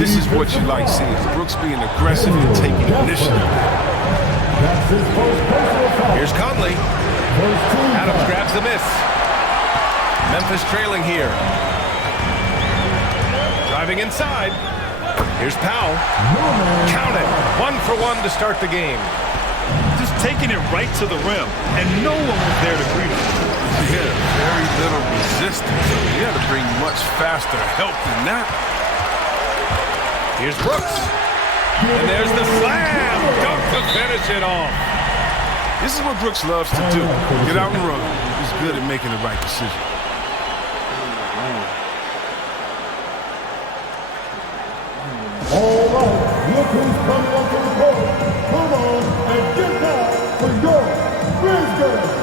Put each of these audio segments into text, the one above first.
This is what you like seeing. Brooks being aggressive and taking initiative. Here's Conley. Adams grabs the miss. Memphis trailing here. Driving inside. Here's Powell. Count it. 1-for-1 to start the game. Just taking it right to the rim, and no one was there to greet him. He had very little resistance. He had to bring much faster help than that. Here's Brooks. And there's the slam. Dunk to finish it off. This is what Brooks loves to do. Get out and run. He's good at making the right decision. All right, look who's coming up to the court. Come on and get down for your Grizzlies.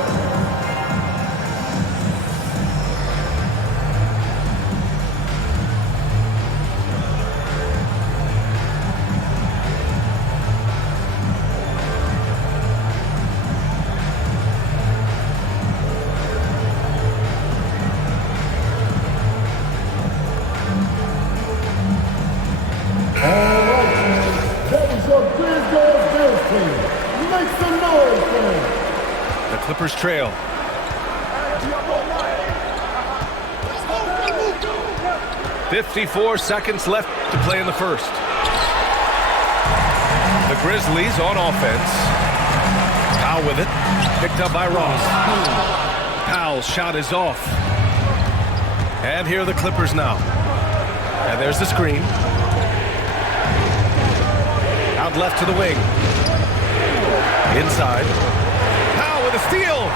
The Clippers trail. "54 seconds left to play in the first." The Grizzlies on offense. Powell with it. Picked up by Ross. Powell's shot is off. And here are the Clippers now. And there's the screen. Out left to the wing. Inside. Powell with a steal.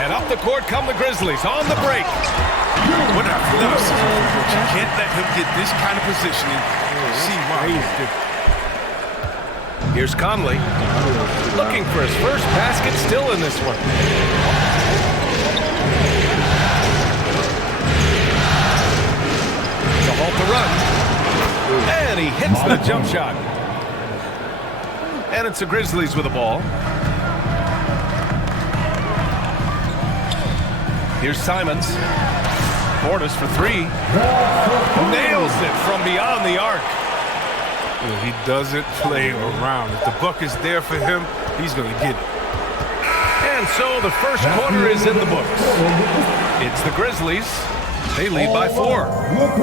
And up the court come the Grizzlies on the break. What athleticism. You can't let him get this kind of positioning. See why he's different. Here's Conley. Looking for his first basket, still in this one. To halt the run. And he hits the jump shot. And it's the Grizzlies with the ball. Here's Simons. Portis for three. Nails it from beyond the arc. He doesn't play around. If the bucket's there for him, he's going to get it. And so the first quarter is in the books. It's the Grizzlies. They lead by 4.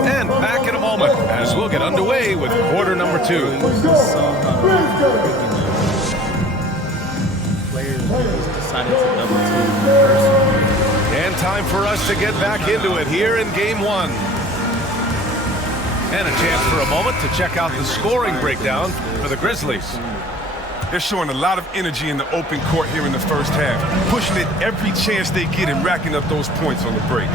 And back in a moment as we'll get underway with quarter number 2. Players decided to double team first. And time for us to get back into it here in game 1. And a chance for a moment to check out the scoring breakdown for the Grizzlies. They're showing a lot of energy in the open court here in the first half, pushing it every chance they get and racking up those points on the break.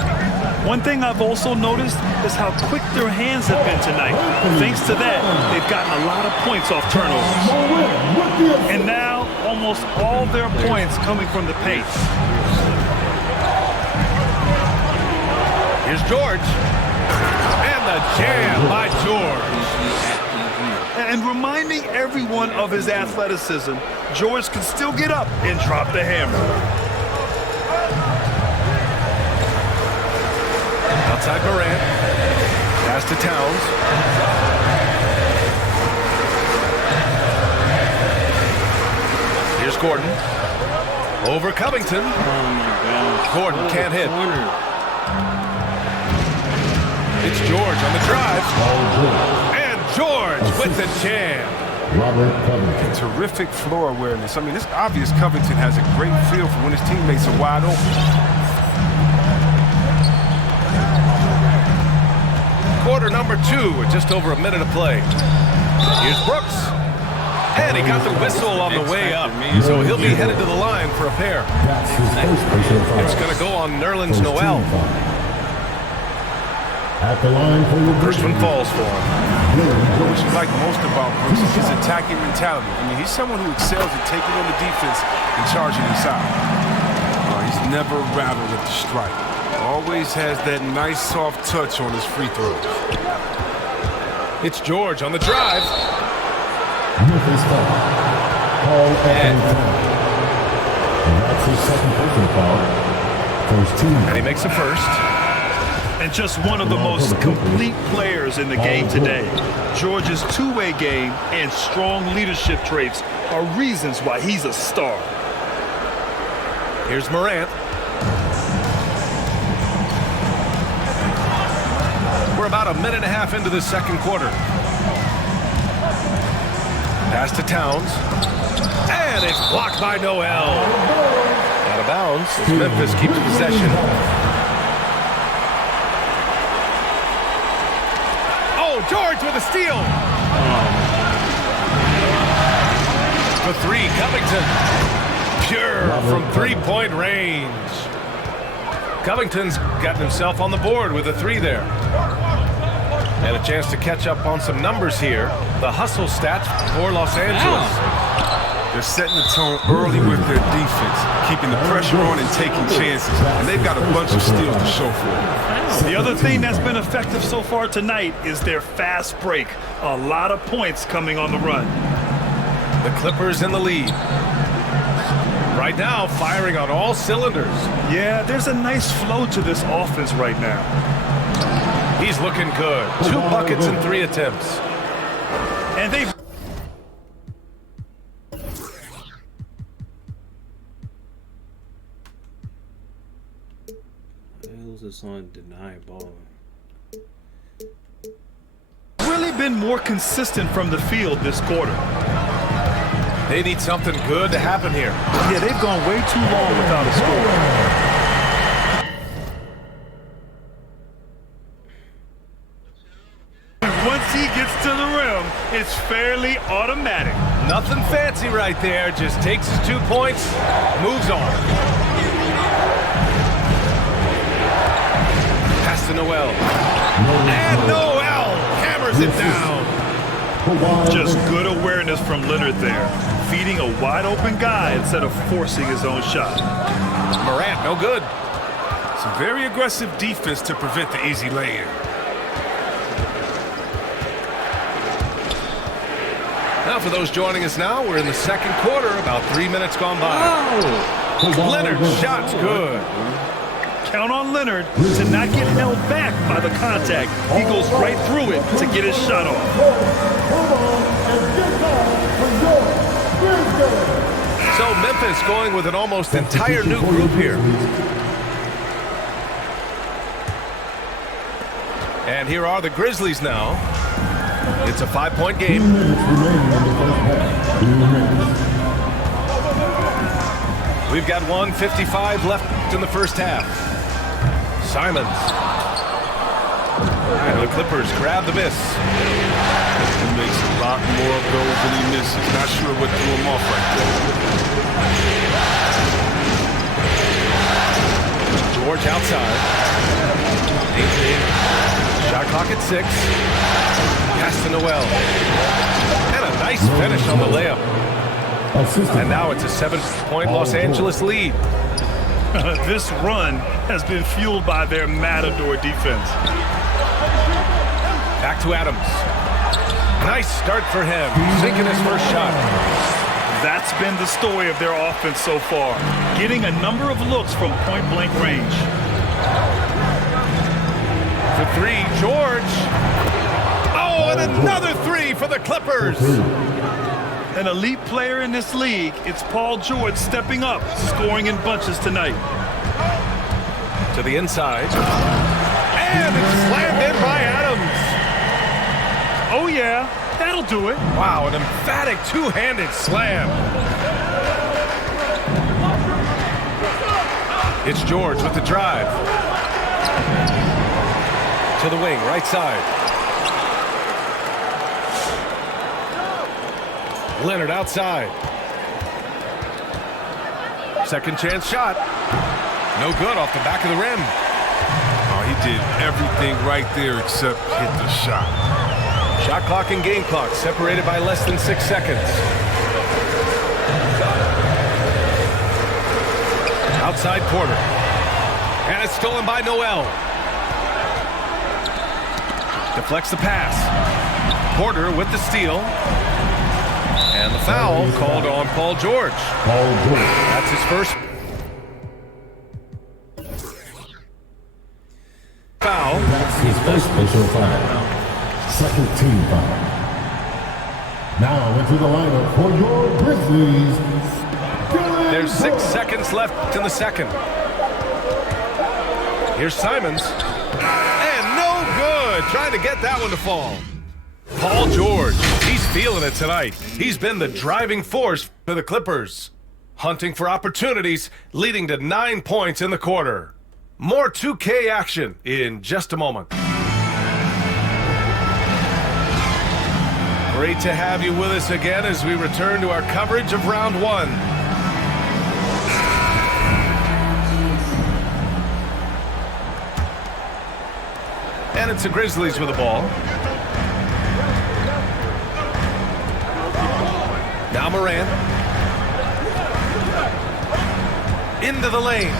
One thing I've also noticed is how quick their hands have been tonight. Thanks to that, they've gotten a lot of points off turnovers. And now, almost all their points coming from the pace. Here's George. And the jam by George. And reminding everyone of his athleticism, George can still get up and drop the hammer. Outside Morant. Pass to Towns. Here's Gordon. Over Covington. Oh my gosh. Gordon can't hit. It's George on the drive. And George with the jam. Robert Covington. Terrific floor awareness. I mean, it's obvious Covington has a great feel for when his teammates are wide open. Quarter number 2 with just over a minute of play. Here's Brooks. And he got the whistle on the way up. So he'll be headed to the line for a pair. That's his first personal foul. It's going to go on Nerlens Noel. At the line for your First one falls for him. What you like most about Brooks is his attacking mentality. I mean, he's someone who excels at taking on the defense and charging inside. He's never rattled at the strike. Always has that nice soft touch on his free throws. It's George on the drive. Memphis foul. Paul Anthony. And that's his second personal foul. First team. And he makes the first. And just one of the most complete players in the game today. George's two-way game and strong leadership traits are reasons why he's a star. Here's Morant. We're about a minute and a half into the second quarter. Pass to Towns. And it's blocked by Noel. Out of bounds as Memphis keeps possession. Oh, George with a steal. For three, Covington. Pure from three-point range. Covington's gotten himself on the board with a three there. And a chance to catch up on some numbers here. The hustle stats for Los Angeles. They're setting the tone early with their defense, keeping the pressure on and taking chances. And they've got a bunch of steals to show for it. The other thing that's been effective so far tonight is their fast break. A lot of points coming on the run. The Clippers in the lead. Right now, firing on all cylinders. Yeah, there's a nice flow to this offense right now. He's looking good. 2 buckets in 3 attempts. And they've... How's this on deny ball? really been more consistent from the field this quarter. They need something good to happen here. Yeah, they've gone way too long without a score. Once he gets to the rim, it's fairly automatic. Nothing fancy right there. Just takes his 2 points, moves on. Pass to Noel. And Noel hammers it down. Just good awareness from Leonard there. Feeding a wide-open guy instead of forcing his own shot. Morant, no good. Some very aggressive defense to prevent the easy lay-in. Now for those joining us now, we're in the second quarter, about 3 minutes gone by. Oh. Leonard's shot's good. Count on Leonard to not get held back by the contact. He goes right through it to get his shot off. So Memphis going with an almost entire new group here. And here are the Grizzlies now. It's a 5-point game. We've got 1:55 left in the first half. Simons. And the Clippers grab the miss. He makes a lot more of those than he misses. Not sure what threw him off right there. George outside. 18. Shot clock at 6. Pass to Noel. And a nice finish on the layup. And now it's a 7-point Los Angeles lead. This run has been fueled by their Matador defense. Back to Adams. Nice start for him. Sinking his first shot. That's been the story of their offense so far. Getting a number of looks from point-blank range. For 3, George. Oh, and another 3 for the Clippers. An elite player in this league, it's Paul George stepping up, scoring in bunches tonight. To the inside. And it's slammed in by Adams. Oh yeah, that'll do it. Wow, an emphatic two-handed slam. It's George with the drive. To the wing, right side. Leonard outside. Second chance shot. No good off the back of the rim. Oh, he did everything right there except hit the shot. Shot clock and game clock separated by less than 6 seconds. Outside Porter. And it's stolen by Noel. Deflects the pass. Porter with the steal. And the foul called on Paul George. That's his first foul. personal foul. Second team foul. Now into the lineup for your Grizzlies. There's 6 seconds left in the second. Here's Simons. And no good. Trying to get that one to fall. Paul George. He's feeling it tonight. He's been the driving force for the Clippers. Hunting for opportunities, leading to 9 points in the quarter. More 2K action in just a moment. Great to have you with us again as we return to our coverage of round 1. And it's the Grizzlies with the ball. Now Morant. Into the lane.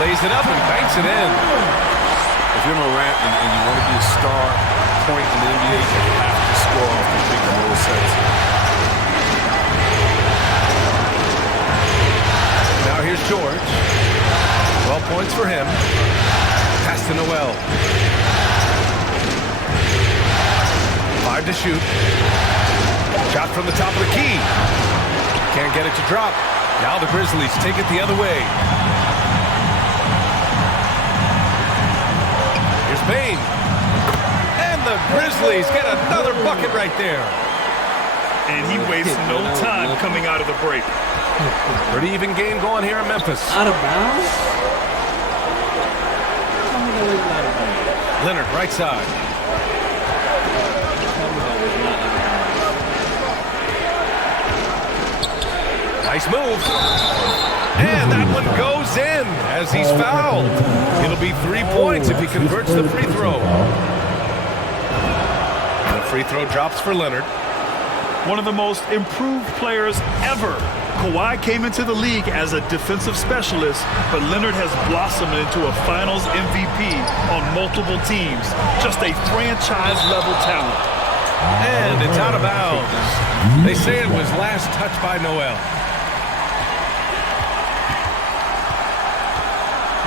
Lays it up and banks it in. If you're Morant and you want to be a star point in the NBA, you have to score off the pick and roll sets. Now here's George. 12 points for him. Pass to Noel. 5 to shoot. Shot from the top of the key. Can't get it to drop. Now the Grizzlies take it the other way. Here's Bane. And the Grizzlies get another bucket right there. And he wastes no time coming out of the break. Pretty even game going here in Memphis. Out of bounds? Tell me that was not out of bounds. Leonard, right side. Tell me that was not out of bounds. Nice move. And that one goes in as he's fouled. It'll be 3 points if he converts the free throw. And the free throw drops for Leonard. One of the most improved players ever. Kawhi came into the league as a defensive specialist, but Leonard has blossomed into a finals MVP on multiple teams. Just a franchise-level talent. And it's out of bounds. They say it was last touched by Noel.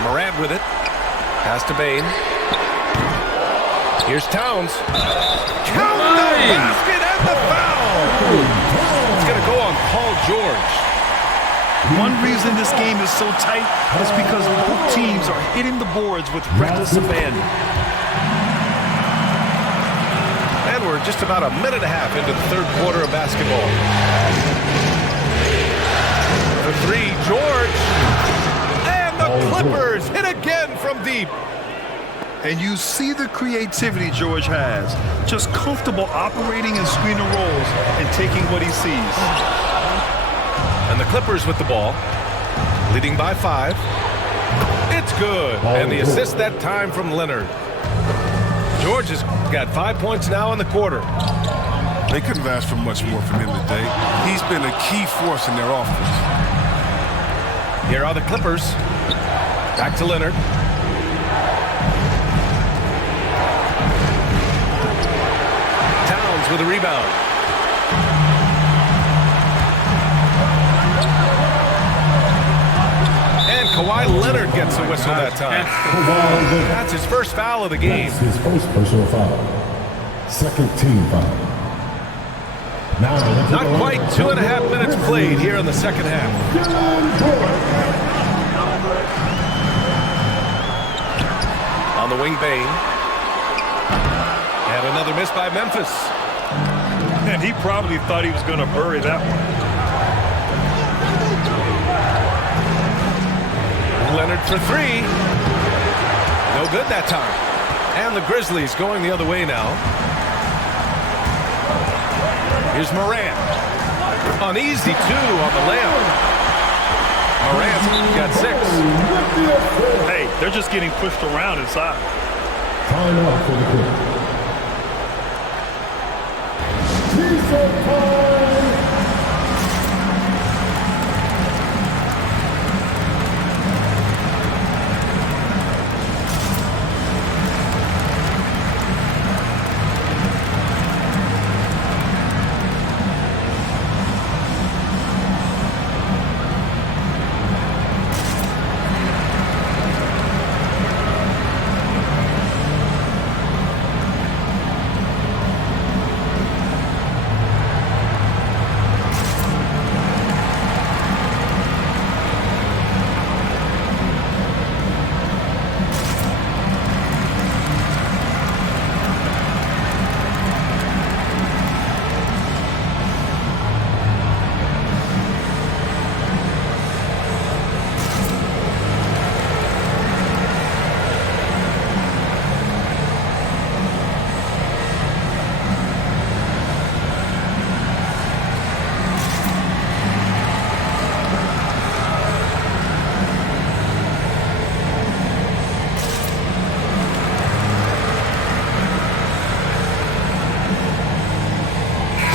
Morant with it. Pass to Bane. Here's Towns. Count the basket and the foul! It's going to go on Paul George. One reason this game is so tight is because both teams are hitting the boards with reckless abandon. And we're just about a minute and a half into the third quarter of basketball. For 3, George. And the Clippers hit again from deep. And you see the creativity George has. Just comfortable operating in screen and rolls and taking what he sees. And the Clippers with the ball, leading by 5. It's good. And the assist that time from Leonard. George has got 5 points now in the quarter. They couldn't have asked for much more from him today. He's been a key force in their offense. Here are the Clippers. Back to Leonard. Towns with a rebound. And Kawhi Leonard gets a whistle that time. That's his first foul of the game. That's his first personal foul. Second team foul. Now Not quite 2.5 minutes played here in the second half. On the wing, Bane. And another miss by Memphis. And he probably thought he was going to bury that one. Leonard for 3. No good that time. And the Grizzlies going the other way now. Here's Morant. An easy 2 on the layup. Morant got 6. Hey, they're just getting pushed around inside. Time out for the Clippers. Reset time.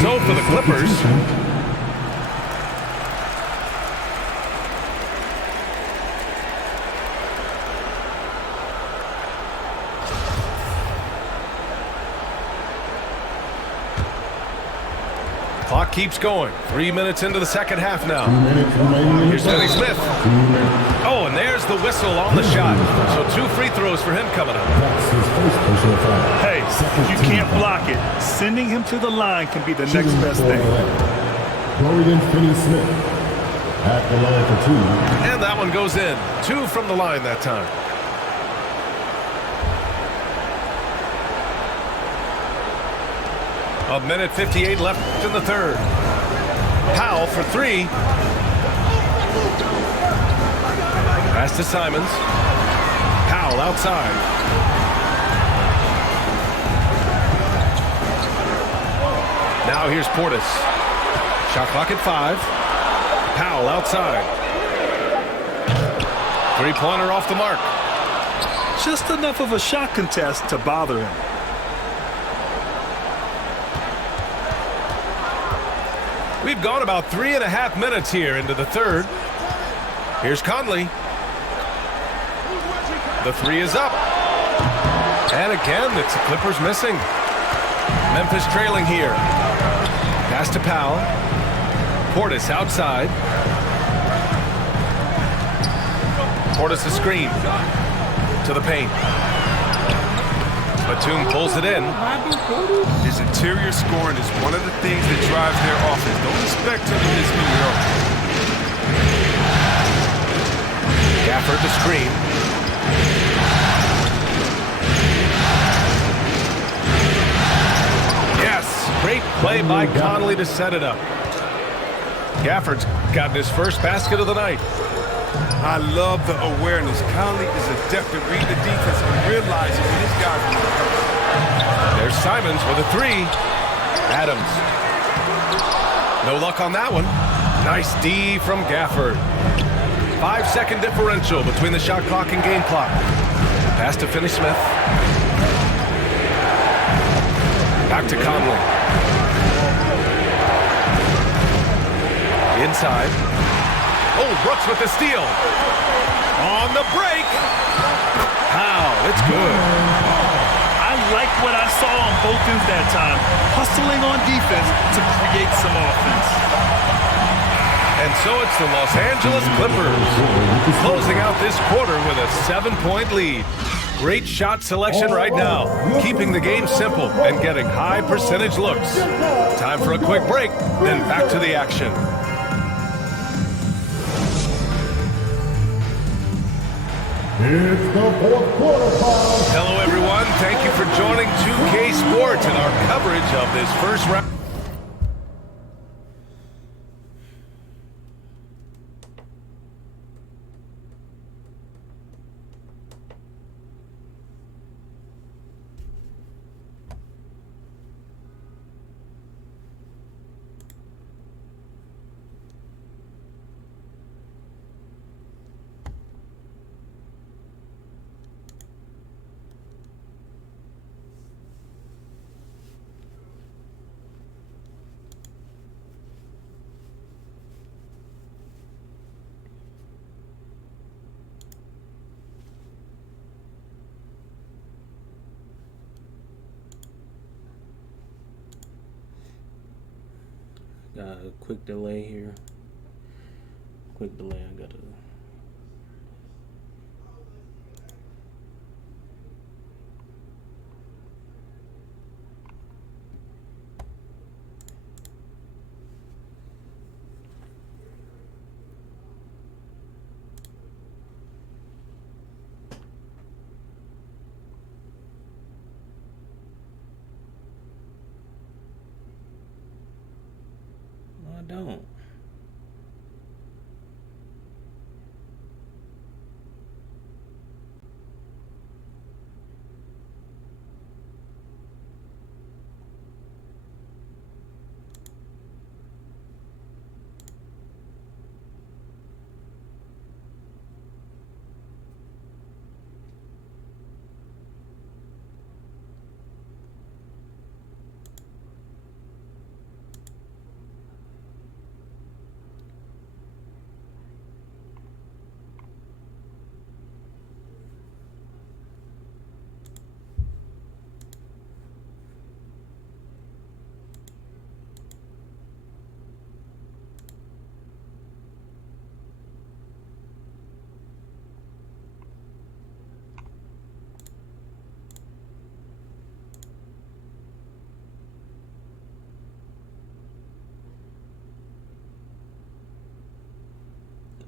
So for the Clippers, clock keeps going. 3 minutes into the second half now. 2 minutes remaining in the Here's Finney second. Smith. 2 minutes. Oh, and there's the whistle on the shot. So 2 free throws for him coming up. That's his first personal foul. Hey, if you can't block it, sending him to the line can be the next best thing. Dorian Finney-Smith at the line for 2. And that one goes in. 2 from the line that time. A minute 58 left in the third. Powell for 3. Pass to Simons. Powell outside. Now here's Portis. Shot clock at 5. Powell outside. Three-pointer off the mark. Just enough of a shot contest to bother him. We've gone about 3.5 minutes here into the third. Here's Conley. The 3 is up. And again, it's the Clippers missing. Memphis trailing here. Pass to Powell. Portis outside. Portis a screen. To the paint. Batum pulls it in. His interior scoring is one of the things that drives their offense. Don't expect him to miss New York. Gafford the screen. Yes, great play by Conley to set it up. Gafford's gotten his first basket of the night. I love the awareness. Conley is adept at reading the defense and realizing when his guys are covered. There's Simons with a 3. Adams. No luck on that one. Nice D from Gafford. 5-second differential between the shot clock and game clock. Pass to Finney-Smith. Back to Conley. Inside. Oh, Brooks with the steal. On the break. How? It's good. I like what I saw on both ends that time. Hustling on defense to create some offense. And so it's the Los Angeles Clippers closing out this quarter with a 7-point lead. Great shot selection right now, keeping the game simple and getting high percentage looks. Time for a quick break, then back to the action. It's the fourth quarter foul. Hello, everyone. Thank you for joining 2K Sports and our coverage of this first round. Got a quick delay here. Quick delay. I gotta. I don't.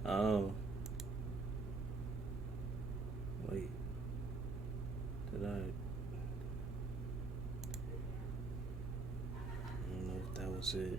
Oh. Wait. Did I don't know if that was it.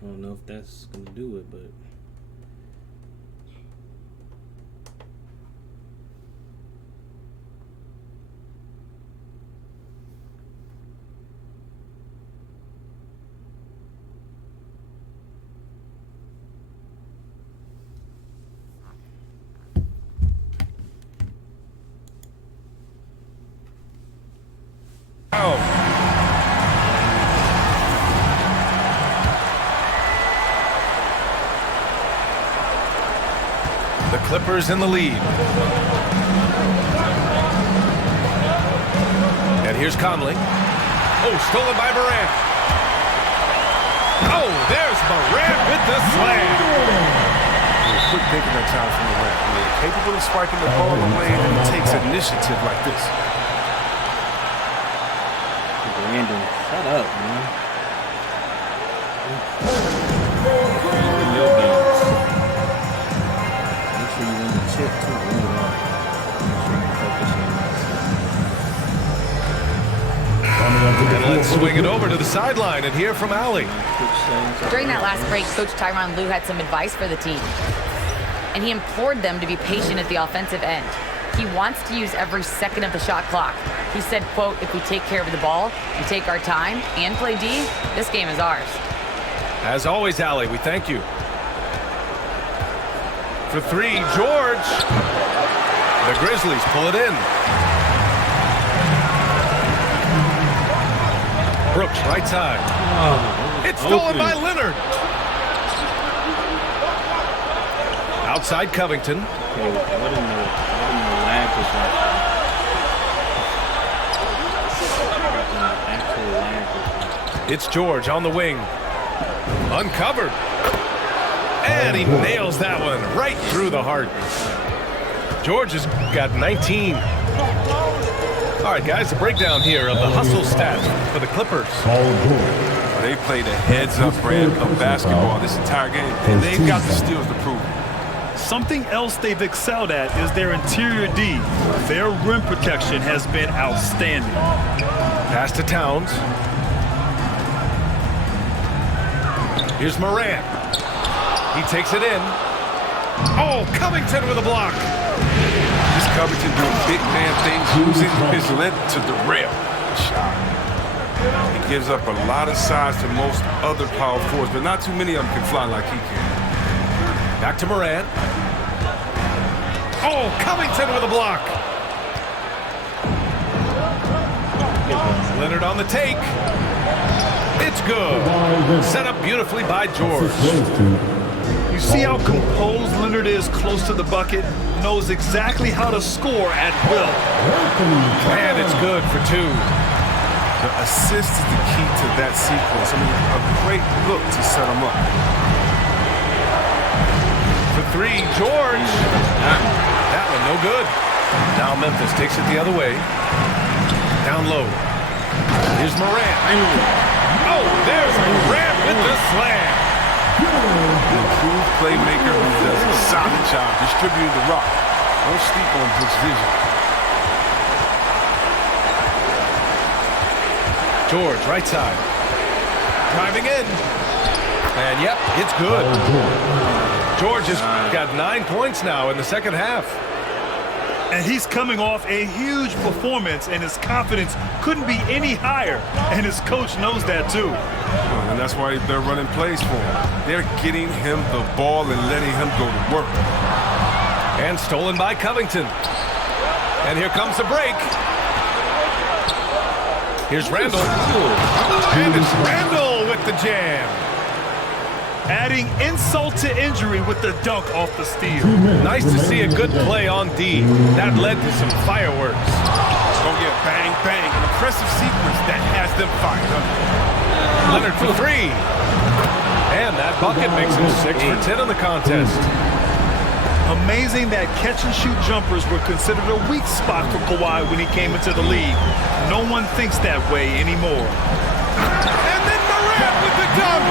I don't know if that's gonna do it, but The Clippers in the lead. And here's Conley. Oh, stolen by Morant. Oh, there's Morant with the slam. Quick thinking that time from Morant. I mean, capable of swiping the ball away, and he takes initiative like this. Brandon, shut up, man. Make sure you win the chip too. Make sure you focus on And let's swing it over to the sideline and hear from Allie. During that last break, Coach Tyronn Lue had some advice for the team. And he implored them to be patient at the offensive end. He wants to use every second of the shot clock. He said, quote, if we take care of the ball and take our time and play D, this game is ours. As always, Allie, we thank you. For three, George. The Grizzlies pull it in. Brooks, right side. It's stolen by Leonard. Outside Covington. Okay, what in the lag was that? Actual lag was that? It's George on the wing. Uncovered. And he nails that one right through the heart. George has got 19. All right, guys, the breakdown here of the hustle stats for the Clippers. They played a heads-up brand of basketball this entire game, and they've got the steals to prove it. Something else they've excelled at is their interior D. Their rim protection has been outstanding. Pass to Towns. Here's Morant. He takes it in. Oh, Covington with a block. This Covington doing big man things, using his length to derail the shot. He gives up a lot of size to most other power forwards, but not too many of them can fly like he can. Back to Morant. Oh, Covington with a block. Leonard on the take. It's good. Set up beautifully by George. You see how composed Leonard is close to the bucket? Knows exactly how to score at will. And it's good for 2. The assist is the key to that sequence. I mean, a great look to set him up. For 3, George. That one no good. Now Memphis takes it the other way. Down low. Here's Morant. Oh, there's Morant with the slam. The improved playmaker who does a solid job distributing the rock. Don't sleep on Brooks' vision. George, right side. Driving in. And yep, it's good. George has got 9 points now in the second half. And he's coming off a huge performance, and his confidence couldn't be any higher. And his coach knows that too. And that's why they're running plays for him. They're getting him the ball and letting him go to work. And stolen by Covington. And here comes the break. Here's Randall. And it's Randall with the jam. Adding insult to injury with the dunk off the steal. Nice to see a good play on D. That led to some fireworks. Oh yeah, bang, bang. An impressive sequence that has them fired up. Leonard for 3. And that bucket makes him 6 for 10 in the contest. Amazing that catch-and-shoot jumpers were considered a weak spot for Kawhi when he came into the league. No one thinks that way anymore. And then Morant with the dunk.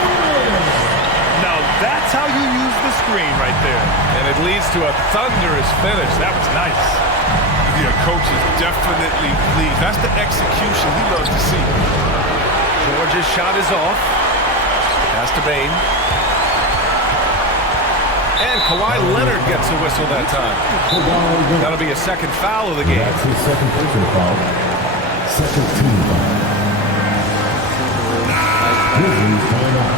Now that's how you use the screen right there. And it leads to a thunderous finish. That was nice. Yeah, coach is definitely pleased. That's the execution he loves to see. George's shot is off. Pass to Bane. And Kawhi Leonard gets a whistle that time. That'll be a second foul of the game. That's his second personal foul. Second team foul. Grizzlies timeout.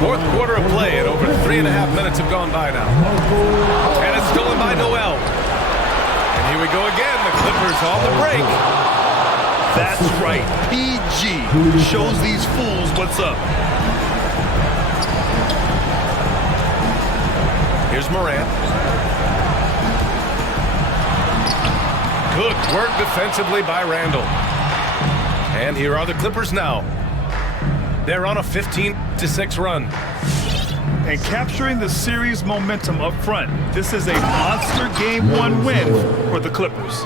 Fourth quarter of play, and over 3.5 minutes have gone by now. And it's stolen by Noel. And here we go again. The Clippers on the break. That's right. PG shows these fools what's up. Here's Morant. Good work defensively by Randall. And here are the Clippers now. They're on a 15-6 run. And capturing the series momentum up front. This is a monster Game 1 win for the Clippers.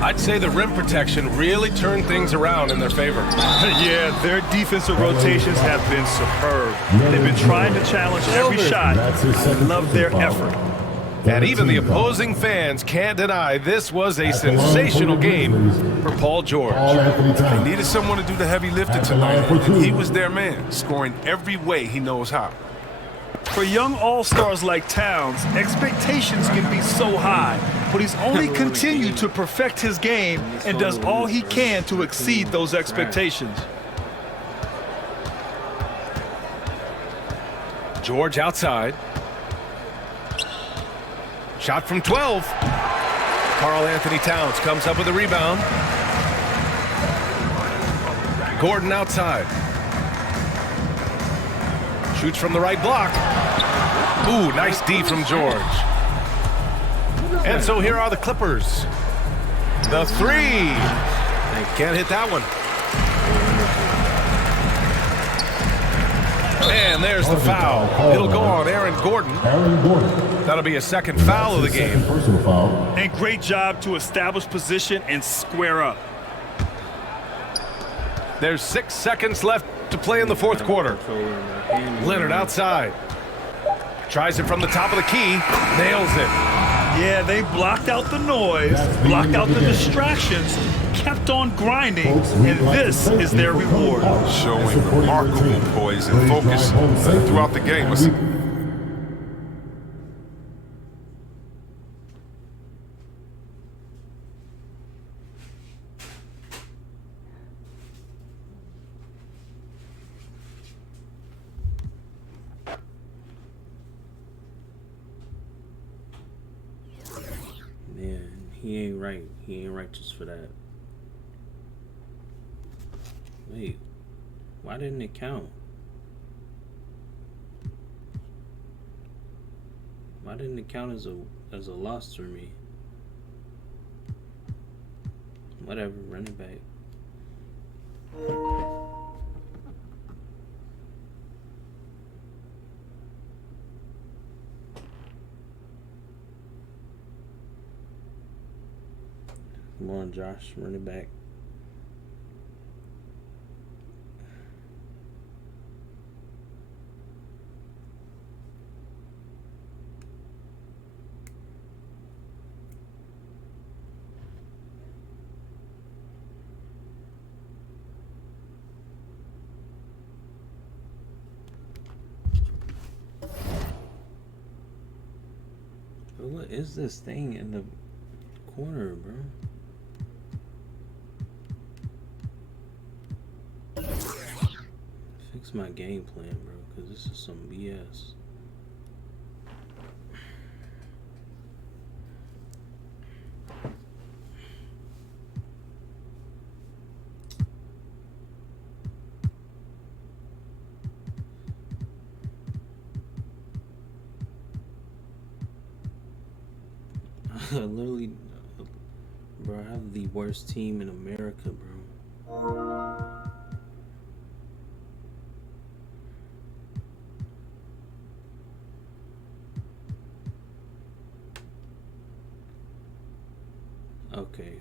I'd say the rim protection really turned things around in their favor. Yeah, their defensive rotations have been superb. They've been trying to challenge every shot. I love their effort. And even the opposing fans can't deny this was a sensational game for Paul George. They needed someone to do the heavy lifting tonight, and he was their man, scoring every way he knows how. For young all-stars like Towns, expectations can be so high, but he's only continued to perfect his game and does all he can to exceed those expectations. George outside. Shot from 12. Karl-Anthony Towns comes up with a rebound. Gordon outside. Shoots from the right block. Ooh, nice D from George. And so here are the Clippers. The 3. Can't hit that one. And there's the foul. It'll go on Aaron Gordon. That'll be a second foul of the game. Personal foul. And great job to establish position and square up. There's 6 seconds left to play in the fourth quarter. Leonard outside. Tries it from the top of the key. Nails it. Yeah, they blocked out the noise, blocked out the distractions, kept on grinding, and this is their reward. Showing remarkable poise and focus throughout the game. Let's see. Yeah, he ain't right. He ain't righteous for that. Wait, why didn't it count? Why didn't it count as a loss for me? Whatever, run it back. Come on, Josh, run it back. But what is this thing in the corner, bro? Fix my game plan, bro, because this is some BS. Literally, bro, I have the worst team in America, bro. Okay,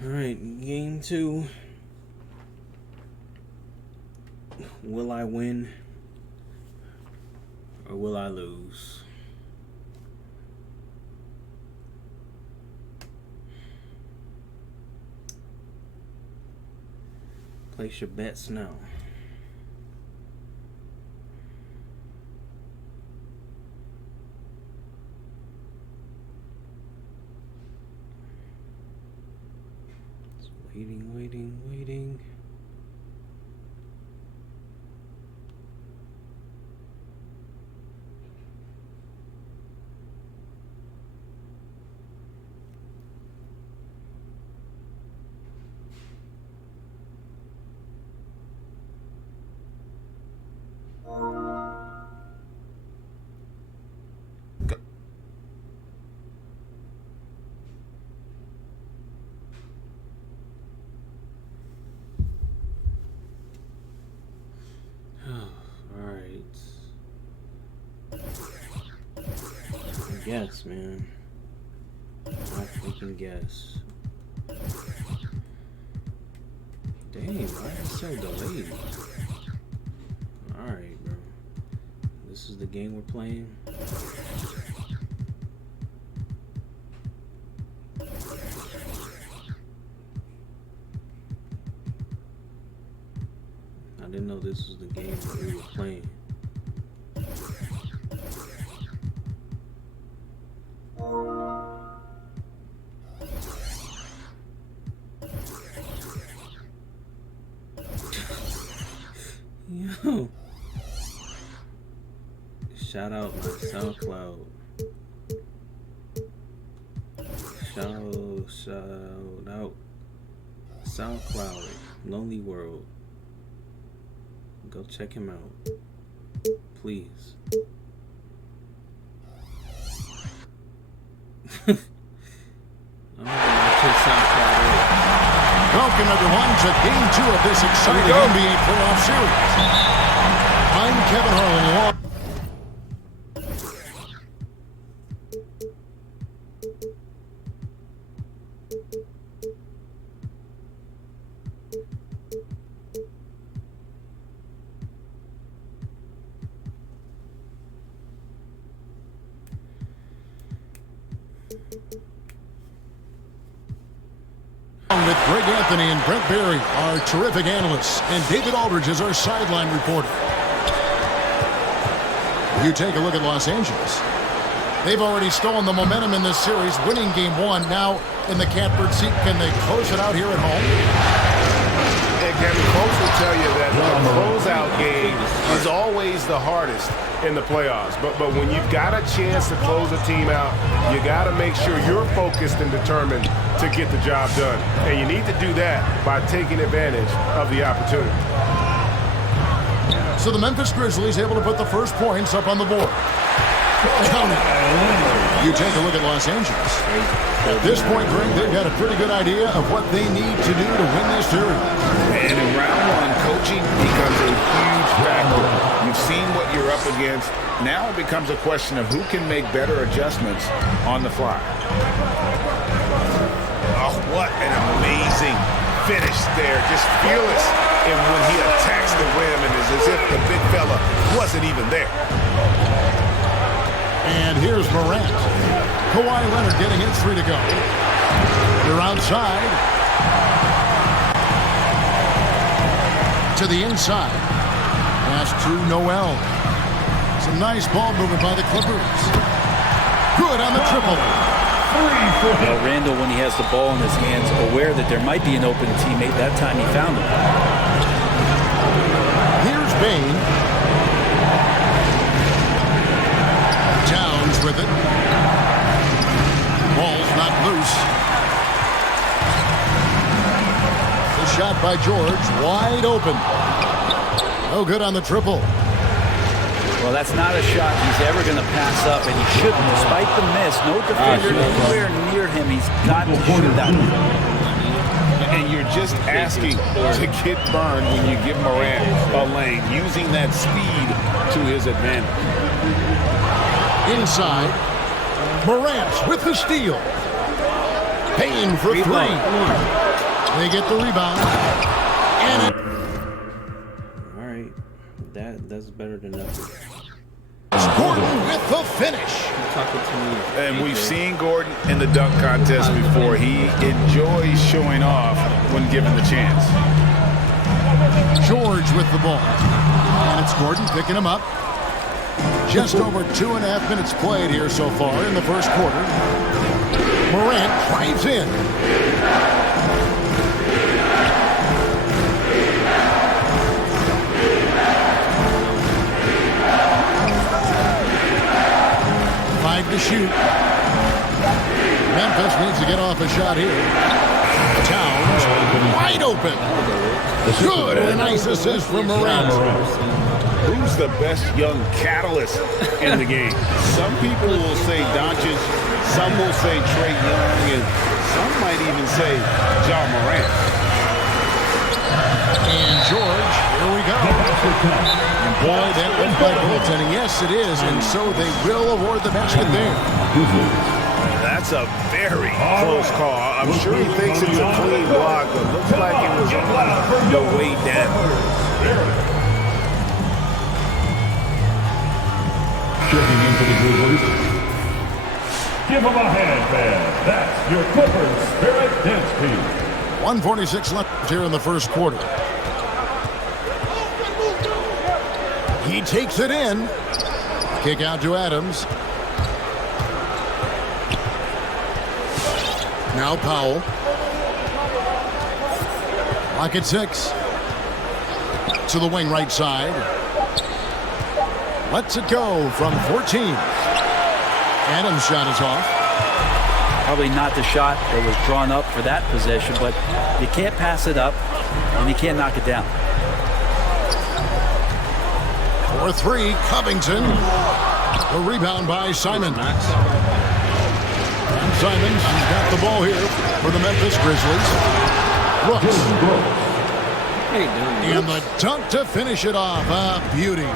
alright, game 2. Will I win or will I lose? Place your bets now. Just waiting. Guess, man. I freaking guess. Dang, why is it so delayed? Alright, bro. This is the game we're playing. I didn't know this was the game that we were playing. Yo. Shout out my SoundCloud. Shout out SoundCloud, Lonely World. Go check him out, please. Welcome, everyone, to Game 2 of this exciting NBA playoff series. I'm Kevin Harlan. With Greg Anthony and Brent Barry, our terrific analysts, and David Aldridge is our sideline reporter. You take a look at Los Angeles. They've already stolen the momentum in this series, winning Game 1. Now in the catbird seat, can they close it out here at home? And Kevin, folks will tell you that the closeout closeout game is always the hardest in the playoffs. But when you've got a chance to close a team out, you got to make sure you're focused and determined to get the job done. And you need to do that by taking advantage of the opportunity. So the Memphis Grizzlies able to put the first points up on the board. Count it. You take a look at Los Angeles. At this point, Greg, they've got a pretty good idea of what they need to do to win this series. And in round one, coaching becomes a huge factor. You've seen what you're up against. Now it becomes a question of who can make better adjustments on the fly. Oh, what an amazing finish there. Just fearless. And when he attacks the rim, and it's as if the big fella wasn't even there. And here's Morant. Kawhi Leonard getting his 3 to go. They're outside. To the inside. Pass to Noel. Some nice ball movement by the Clippers. Good on the triple. Well, Randall, when he has the ball in his hands, aware that there might be an open teammate, that time he found him. Here's Bane. Towns with it. Ball's not loose. The shot by George, wide open. No good on the triple. Well, that's not a shot he's ever going to pass up, and he shouldn't. Despite the miss, no defender anywhere near him. He's got to shoot that one. And you're just asking to get burned when you give Morant a lane, using that speed to his advantage. Inside. Morant with the steal. Payne for 3. They get the rebound. And it. All right. That's better than nothing. Gordon with the finish. Talking to me. And we've seen Gordon in the dunk contest before. He enjoys showing off when given the chance. George with the ball. And it's Gordon picking him up. Just over 2.5 minutes played here so far in the first quarter. Morant drives in. To shoot. Memphis needs to get off a shot here. Towns wide open. Good. A nice assist from Morant. Who's the best young catalyst in the game? Some people will say Doncic, some will say Trae Young, and some might even say Ja Morant. And George, here we go. And boy, that went by goaltending. Yes, it is. And so they will award the basket there. That's a very close call. I'm sure he thinks it's a clean block, but looks like it was on the way down. Checking into the Grizzlies. Give him a hand, man. That's your Clippers Spirit Dance Team. 1:46 left here in the first quarter. He takes it in. Kick out to Adams. Now Powell. Lock at 6. To the wing right side. Lets it go from 14. Adams' shot is off. Probably not the shot that was drawn up for that possession, but you can't pass it up, and you can't knock it down. For 3, Covington. The rebound by Simon. And Simons has got the ball here for the Memphis Grizzlies. Brooks. And the dunk to finish it off. A beauty.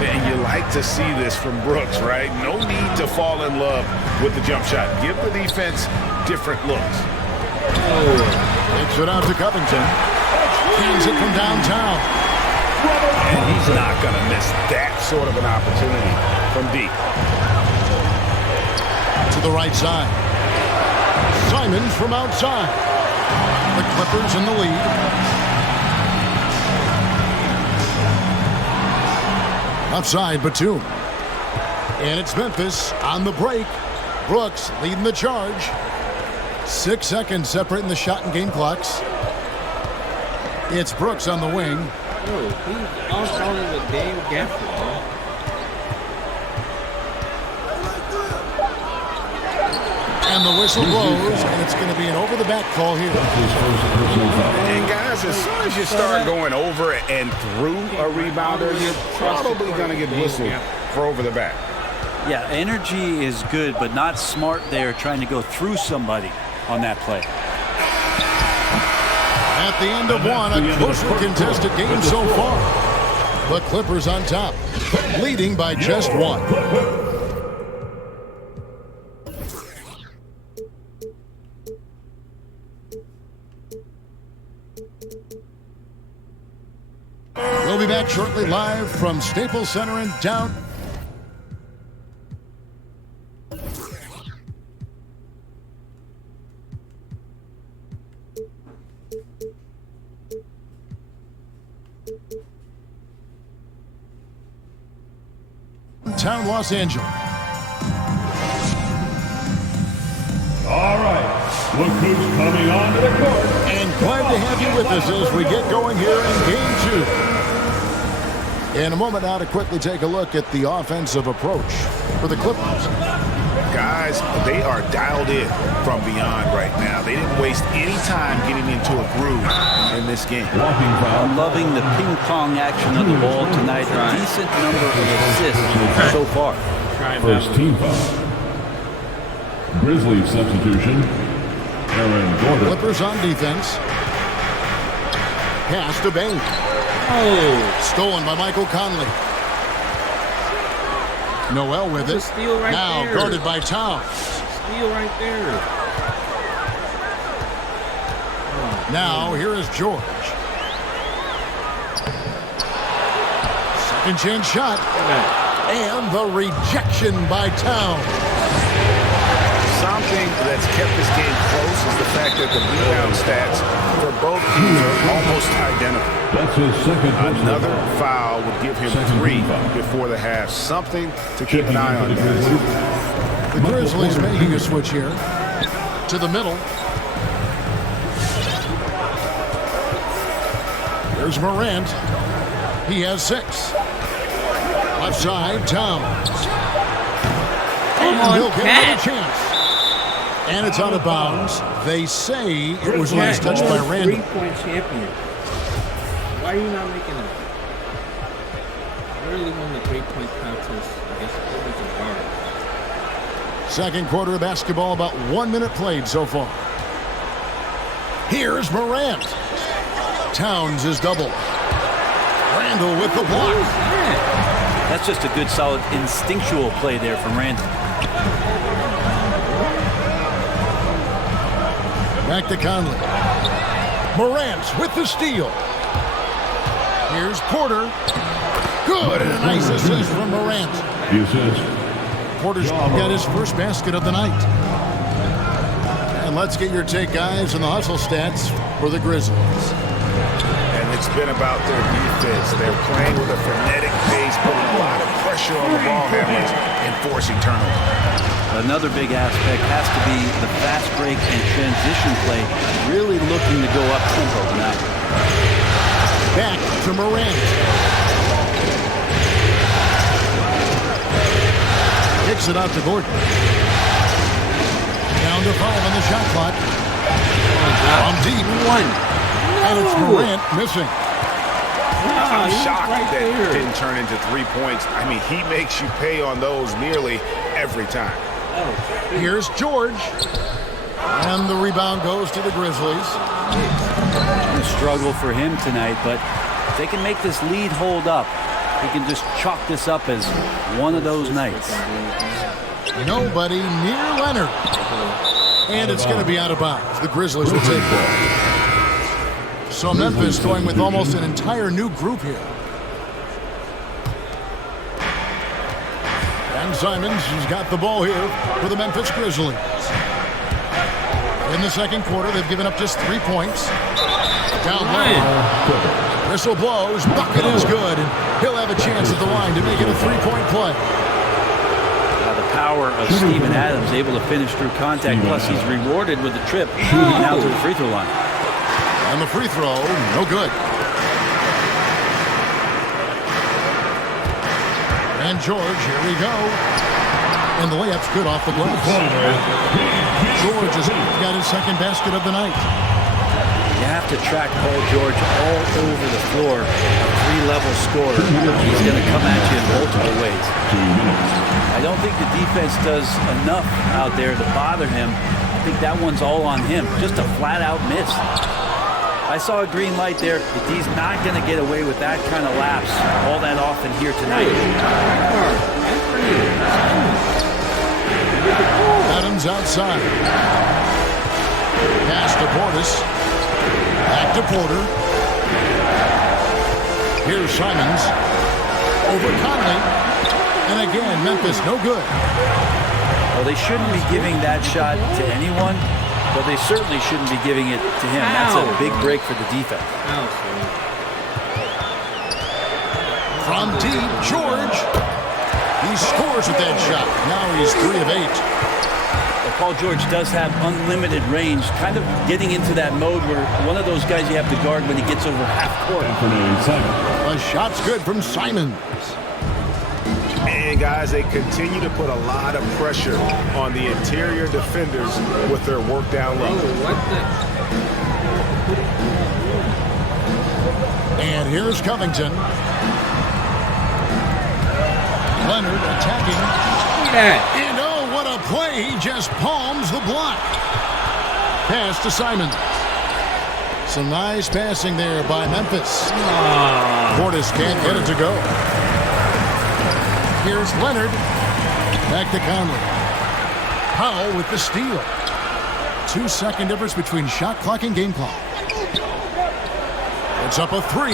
And you like to see this from Brooks, right? No need to fall in love with the jump shot. Give the defense different looks. Takes it out to Covington. Hands it from downtown. And he's not going to miss that sort of an opportunity from deep. To the right side. Simons from outside. The Clippers in the lead. Outside Batum. And it's Memphis on the break. Brooks leading the charge. 6 seconds separating the shot and game clocks. It's Brooks on the wing. Bro, he's all calling with Dave Gafford, bro. And the whistle blows, and it's going to be an over-the-back call here. And guys, as soon as you start going over and through a rebounder, you're probably going to get whistled for over the back. Yeah, energy is good, but not smart there trying to go through somebody on that play. At the end of one, a closely contested game so far. The Clippers on top, leading by just one. We'll be back shortly live from Staples Center in down. Town, Los Angeles. All right. Look who's coming onto the court. And glad to have you with us as we get going here in Game 2. In a moment now to quickly take a look at the offensive approach for the Clippers. Guys, they are dialed in from beyond right now. They didn't waste any time getting into a groove in this game. I'm loving the ping pong action of the ball tonight. A decent number of assists so far. First team foul. Grizzlies substitution. Aaron Gordon. Clippers on defense. Pass to Bain. Oh, Stolen by Michael Conley. Noel with it. Steal right now there. guarded by Towns. Steal right there. Now here is George. Second chance shot. And the rejection by Towns. Something that's kept this game close is the fact that the rebound stats for both teams are almost identical. That's his second. Another foul would give him 3 before the half. Something to keep an eye on, guys. The Grizzlies making a switch here. To the middle. Here's Morant. He has 6. Left side, Towns. And he'll get another chance. And it's out of bounds. They say it was last touched by Randall. 3-point champion. Why are you not making it? I really won the 3-point contest against the Clippers and guards. Second quarter of basketball, about 1 minute played so far. Here's Morant. Towns is double. Randall with the block. That's just a good, solid, instinctual play there from Randall. Back to Conley. Morant with the steal. Here's Porter. Good, and a nice assist from Morant. The assist. Porter's got his first basket of the night. And let's get your take, guys, on the hustle stats for the Grizzlies. And it's been about their defense. They're playing with a frenetic pace, putting a lot of pressure on the ball handlers and forcing turnovers. Another big aspect has to be the fast break and transition play. Really looking to go up tempo tonight. Back to Morant. Kicks it out to Gordon. Down to 5 on the shot clock. On deep. And it's Morant missing. I'm shocked that it didn't turn into 3 points. I mean, he makes you pay on those nearly every time. Here's George. And the rebound goes to the Grizzlies. A struggle for him tonight, but if they can make this lead hold up, he can just chalk this up as one of those nights. Nobody near Leonard. And it's going to be out of bounds. The Grizzlies will take it. So Memphis going with almost an entire new group here. And Simons has got the ball here for the Memphis Grizzlies. In the second quarter, they've given up just 3 points. Down low. Whistle blows. Bucket is good. And he'll have a chance at the line to make it a 3-point play. The power of Steven Adams able to finish through contact. Plus, he's rewarded with the trip now to the free throw line. And the free throw, no good. And George, here we go. And the layup's good off the glass. George has got his second basket of the night. You have to track Paul George all over the floor. A three-level scorer. He's going to come at you in multiple ways. I don't think the defense does enough out there to bother him. I think that one's all on him. Just a flat-out miss. I saw a green light there, but he's not going to get away with that kind of lapse all that often here tonight. Adams outside. Pass to Portis. Back to Porter. Here's Simons. Over Conley. And again, Memphis no good. Well, they shouldn't be giving that shot to anyone, but they certainly shouldn't be giving it to him. That's a big break for the defense. From deep, George. He scores with that shot. Now he's 3 of 8. Well, Paul George does have unlimited range, kind of getting into that mode where one of those guys you have to guard when he gets over half court. A shot's good from Simons. And guys, they continue to put a lot of pressure on the interior defenders with their work down low. And here's Covington. Leonard attacking. And oh, what a play. He just palms the block. Pass to Simon. Some nice passing there by Memphis. Portis can't get it to go. Here's Leonard. Back to Conley. Powell with the steal. 2-second difference between shot clock and game clock. It's up a 3.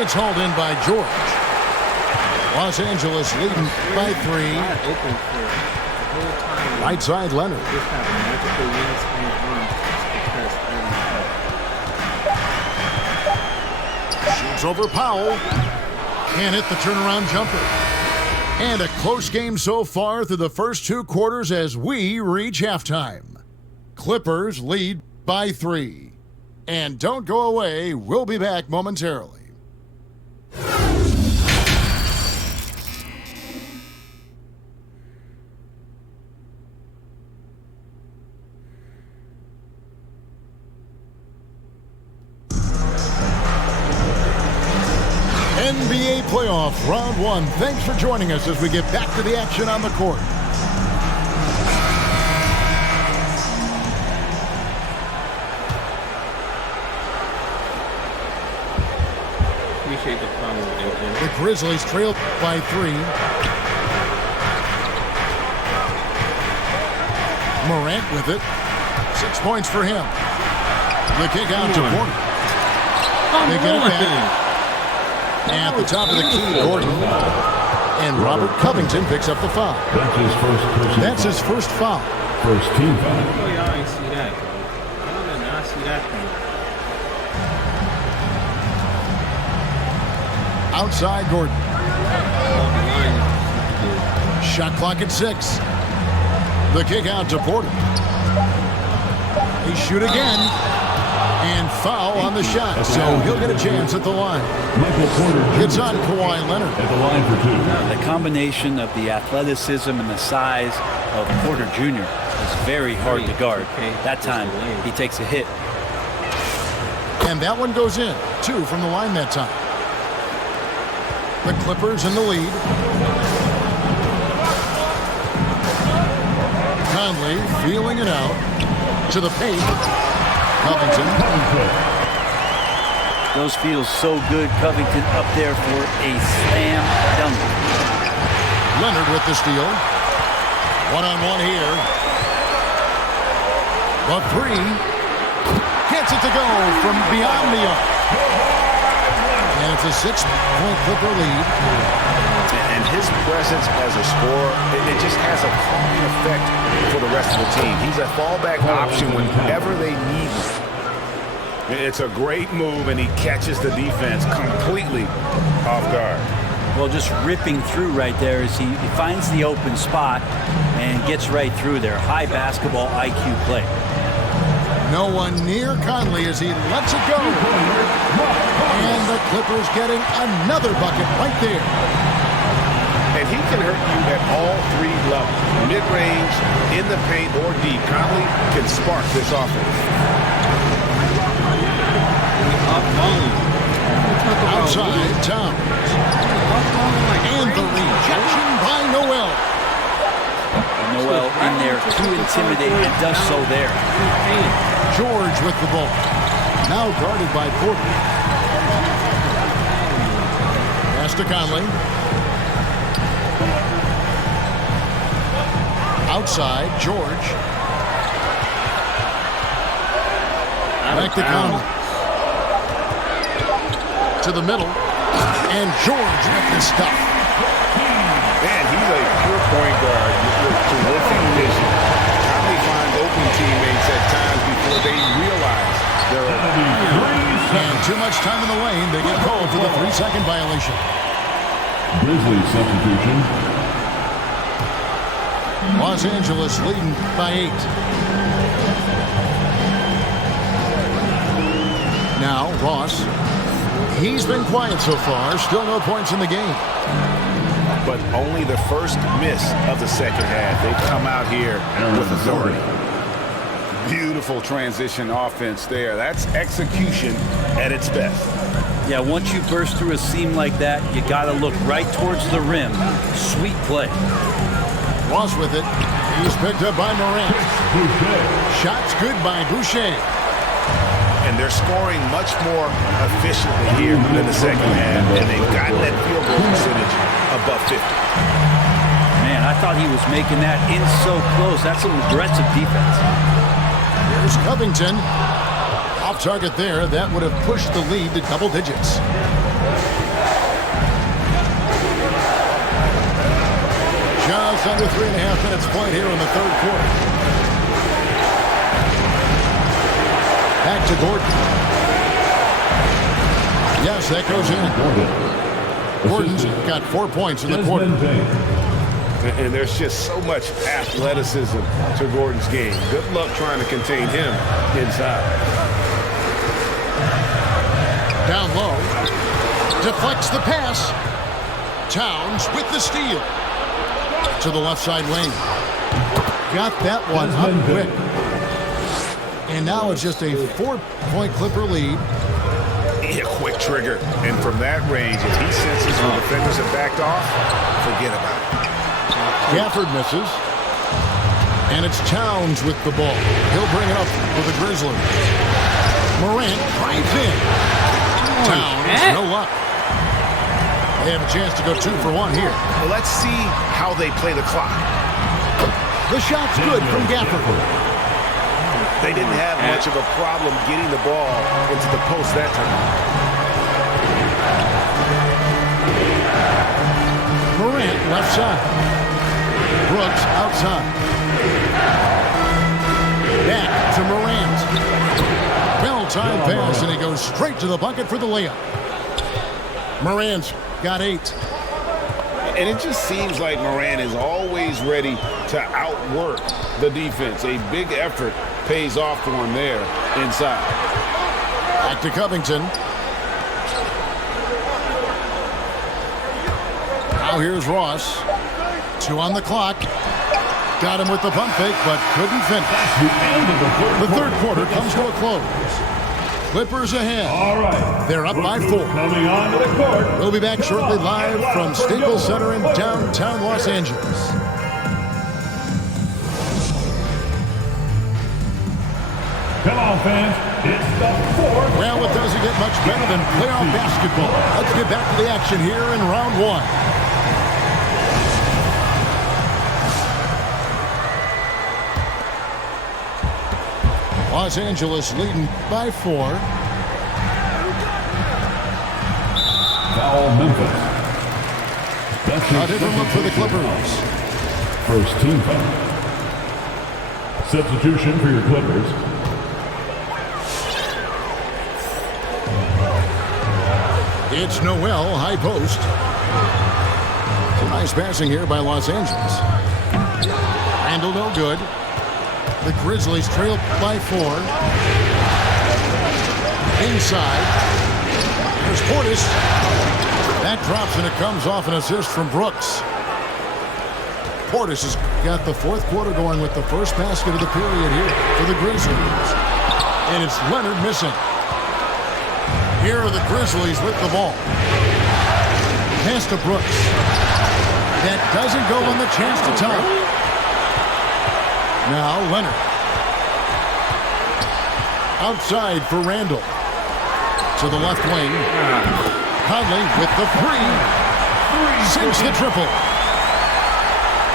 It's hauled in by George. Los Angeles leading by 3. Right side, Leonard. Shoots over Powell. Can't hit the turnaround jumper. And a close game so far through the first 2 quarters as we reach halftime. Clippers lead by 3. And don't go away. We'll be back momentarily. NBA playoff round 1. Thanks for joining us as we get back to the action on the court. Appreciate the follow. The Grizzlies trail by 3. Morant with it. 6 points for him. The kick out to Porter. They get it back. At the top of the key, Gordon. And Robert Covington picks up the foul. That's his first foul. First team foul. Oh, y'all ain't see that, bro. Y'all did not see that thing. Outside, Gordon. Shot clock at 6. The kick out to Porter. He shoot again. And foul on the shot, so he'll get a chance at the line. It's on Kawhi Leonard. At the line for 2. The combination of the athleticism and the size of Porter Jr. is very hard to guard. That time, he takes a hit. And that one goes in. 2 from the line that time. The Clippers in the lead. Conley feeling it out. To the paint. Covington. Those feels so good. Covington up there for a slam dunk. Leonard with the steal. One-on-one here. The 3. Gets it to go from beyond the arc. And it's a 6-point Clipper lead. And his presence as a scorer, it just has a calming effect for the rest of the team. He's a fallback option whenever they need him. It's a great move, and he catches the defense completely off guard. Well, just ripping through right there as he finds the open spot and gets right through there. High basketball IQ play. No one near Conley as he lets it go. And the Clippers getting another bucket right there. And he can hurt you at all three levels. Mid-range, in the paint, or deep. Conley can spark this offense. Outside, Towns. And the rejection by Noel. Noel in there to intimidate and does so there. George with the ball. Now guarded by Porter. Pass to Conley. Outside, George. Back to Conley. To the middle. And George with the stuff. Man, he's a pure point guard with terrific vision. Conley finds open teammates at times before they realize they're open. And too much time in the lane. They get called for the 3-second violation. Grizzlies substitution. Los Angeles leading by 8. Now, Ross. He's been quiet so far. Still no points in the game. But only the first miss of the second half. They've come out here with authority. Beautiful transition offense there. That's execution at its best. Yeah, once you burst through a seam like that, you got to look right towards the rim. Sweet play. Ross with it. He's picked up by Morant. Shots good by Boucher. And they're scoring much more efficiently here than the second half. And they've gotten that field goal percentage above 50. Man, I thought he was making that in so close. That's some aggressive defense. Here's Covington. Off target there. That would have pushed the lead to double digits. Just under 3.5 minutes played here in the third quarter. Back to Gordon. Yes, that goes in. Gordon's got 4 points in the quarter. And there's just so much athleticism to Gordon's game. Good luck trying to contain him inside. Down low. Deflects the pass. Towns with the steal. To the left side lane. Got that one up quick. And now it's just a 4-point Clipper lead. A quick trigger. And from that range, if he senses when defenders have backed off, forget about it. Gafford misses. And it's Towns with the ball. He'll bring it up for the Grizzlies. Morant drives in. Towns, no luck. They have a chance to go 2 for 1 here. Well, let's see how they play the clock. The shot's good from Gafford. They didn't have much of a problem getting the ball into the post that time. Morant left side. Brooks outside. Back to Morant. Bell-time pass, and he goes straight to the bucket for the layup. Morant's got 8. And it just seems like Morant is always ready to outwork the defense. A big effort pays off for him there inside. Back to Covington. Now here's Ross. 2 on the clock. Got him with the pump fake, but couldn't finish. The third quarter comes to a close. Clippers ahead. All right. They're up by 4. Coming on to the court. We'll be back shortly live from Staples Center in downtown Los Angeles. Come on, fans. It's the fourth. Well, it doesn't get much better than playoff basketball. Let's get back to the action here in round 1. Los Angeles leading by 4. Foul Memphis. A different look for the Clippers. First team foul. Substitution for your Clippers. It's Noel, high post. Some nice passing here by Los Angeles. Randall no good. The Grizzlies trail by 4. Inside. There's Portis. That drops and it comes off an assist from Brooks. Portis has got the fourth quarter going with the first basket of the period here for the Grizzlies. And it's Leonard missing. Here are the Grizzlies with the ball. Pass to Brooks. That doesn't go on the chance to tie. Now Leonard. Outside for Randall. To the left wing. Conley with the three. Sinks the triple.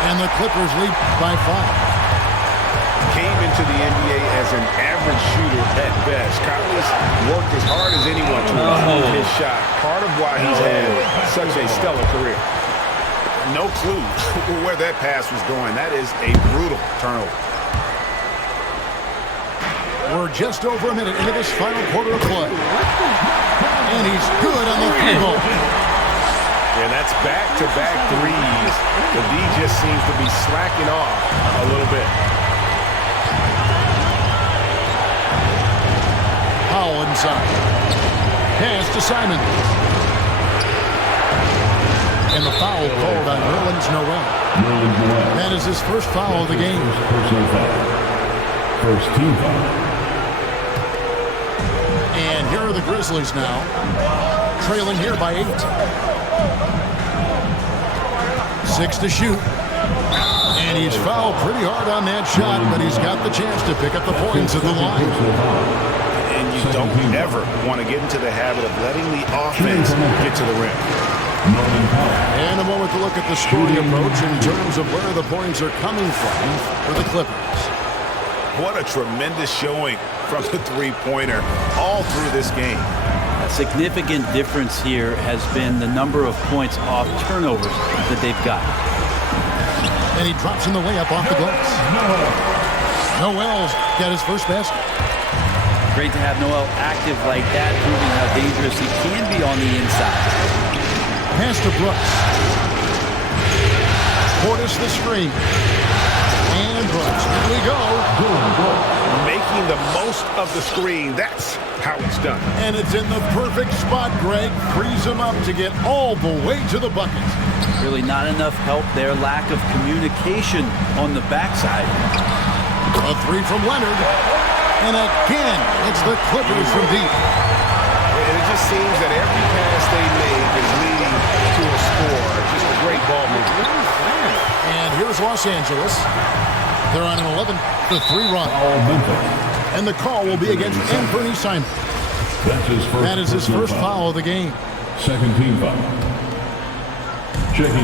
And the Clippers lead by 5. Came into the NBA as an average shooter at best. Conley's worked as hard as anyone to improve his shot. Part of why he's had such a stellar career. No clue where that pass was going. That is a brutal turnover. We're just over a minute into this final quarter of play. And he's good on the three ball. Yeah, that's back-to-back threes. The D just seems to be slacking off a little bit. Powell inside. Pass to Simon. And the foul called on Nerlens Noel. That is his first foul of the game. First team foul. And here are the Grizzlies now. Trailing here by 8. 6 to shoot. And he's fouled pretty hard on that shot, but he's got the chance to pick up the points at the line. And you don't ever want to get into the habit of letting the offense get to the rim. And a moment to look at the scoring approach in terms of where the points are coming from for the Clippers. What a tremendous showing from the three-pointer all through this game. A significant difference here has been the number of points off turnovers that they've got. And he drops in the layup off the glass. Noel's got his first basket. Great to have Noel active like that, proving how dangerous he can be on the inside. Pass to Brooks. Portis the screen. And Brooks. Here we go. Making the most of the screen. That's how it's done. And it's in the perfect spot, Greg. Frees him up to get all the way to the bucket. Really not enough help there. Lack of communication on the backside. A three from Leonard. And again, it's the Clippers from deep. And it just seems that every pass they make is leading to a score. Just a great ball movement. And here's Los Angeles. They're on an 11-3 run. And the call will be against Anthony Simon. That is his first foul of the game. Second team foul.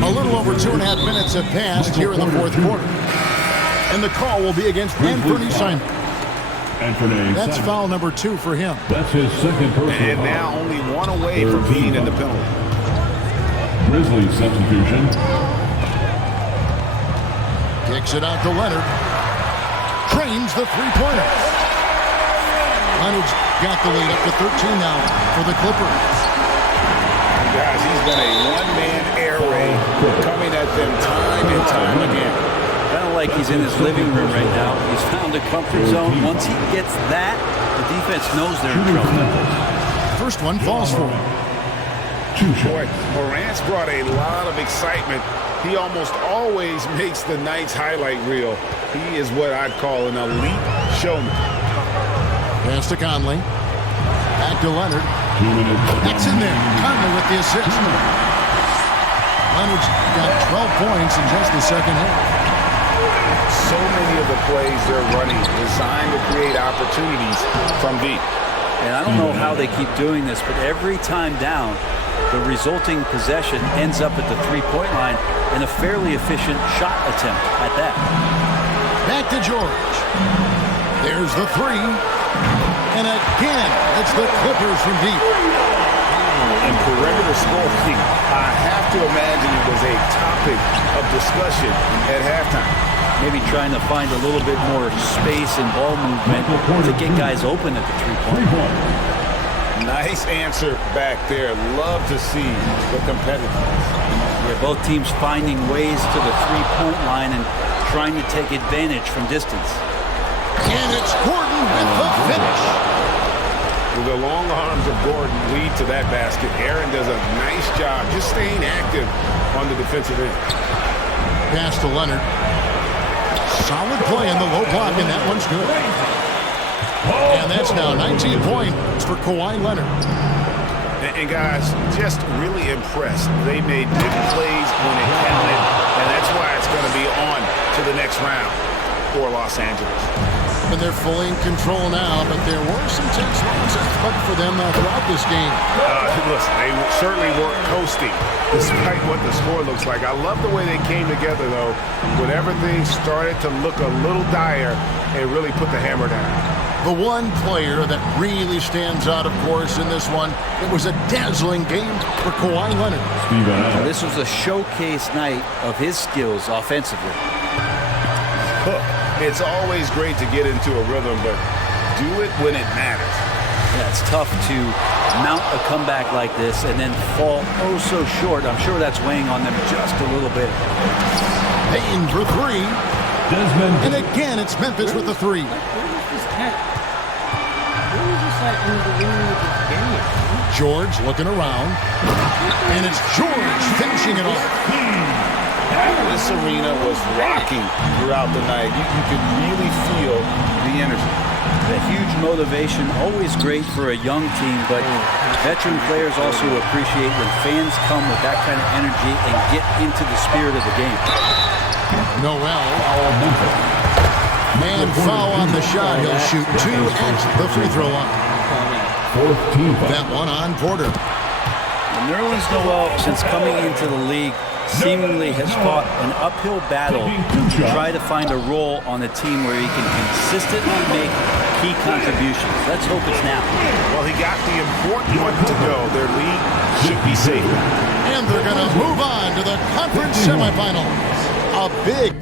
A little over 2.5 minutes have passed here in the fourth quarter. And the call will be against Anthony Simon. That's foul number 2 for him. That's his second personal And foul. now only one away from being in the penalty. Grizzlies substitution. Kicks it out to Leonard. Trains the three-pointer. Leonard's got the lead up to 13 now for the Clippers. Guys, he's been a one-man air raid coming at them time and time again. Kind of like he's in his living room right now. He's found a comfort zone. Once he gets that, the defense knows they're in trouble. First one falls for him. Boy, Morant's brought a lot of excitement. He almost always makes the night's highlight reel. He is what I'd call an elite showman. Pass to Conley. Back to Leonard. That's in there. Conley with the assist. Leonard's got 12 points in just the second half. So many of the plays they're running designed to create opportunities from deep. And I don't know how they keep doing this, but every time down, the resulting possession ends up at the three-point line in a fairly efficient shot attempt at that. Back to George. There's the three. And again, it's the Clippers from deep. And perimeter scoring, I have to imagine it was a topic of discussion at halftime. Maybe trying to find a little bit more space and ball movement to get guys open at the three-point. Nice answer back there. Love to see the competitiveness. Yeah, both teams finding ways to the three-point line and trying to take advantage from distance. And it's Gordon with the finish. The long arms of Gordon lead to that basket. Aaron does a nice job just staying active on the defensive end. pass to Leonard. Solid play in the low block, and that one's good. And that's now 19 points for Kawhi Leonard. And guys, just really impressed. They made big plays when it counted, and that's why it's going to be on to the next round for Los Angeles. And they're fully in control now, but there were some tense moments for them throughout this game. Listen, they certainly weren't coasting despite what the score looks like. I love the way they came together, though. When everything started to look a little dire, they really put the hammer down. The one player that really stands out, of course, in this one, it was a dazzling game for Kawhi Leonard. Now, this was a showcase night of his skills offensively. It's always great to get into a rhythm, but do it when it matters. Yeah, it's tough to mount a comeback like this and then fall oh so short. I'm sure that's weighing on them just a little bit. Payton for three. And again, it's Memphis with the three. George looking around. And it's George finishing it off. This arena was rocking throughout the night. You could really feel the energy. A huge motivation, always great for a young team, but veteran players also appreciate when fans come with that kind of energy and get into the spirit of the game. Noel. Man foul on the shot. He'll shoot two at the free throw line. That one on Porter. Nerlens Noel, since coming into the league, seemingly has fought an uphill battle to try to find a role on a team where he can consistently make key contributions. Let's hope it's now. Well, he got the important one to go. Their lead should be safe. And they're going to move on to the conference semifinals. A big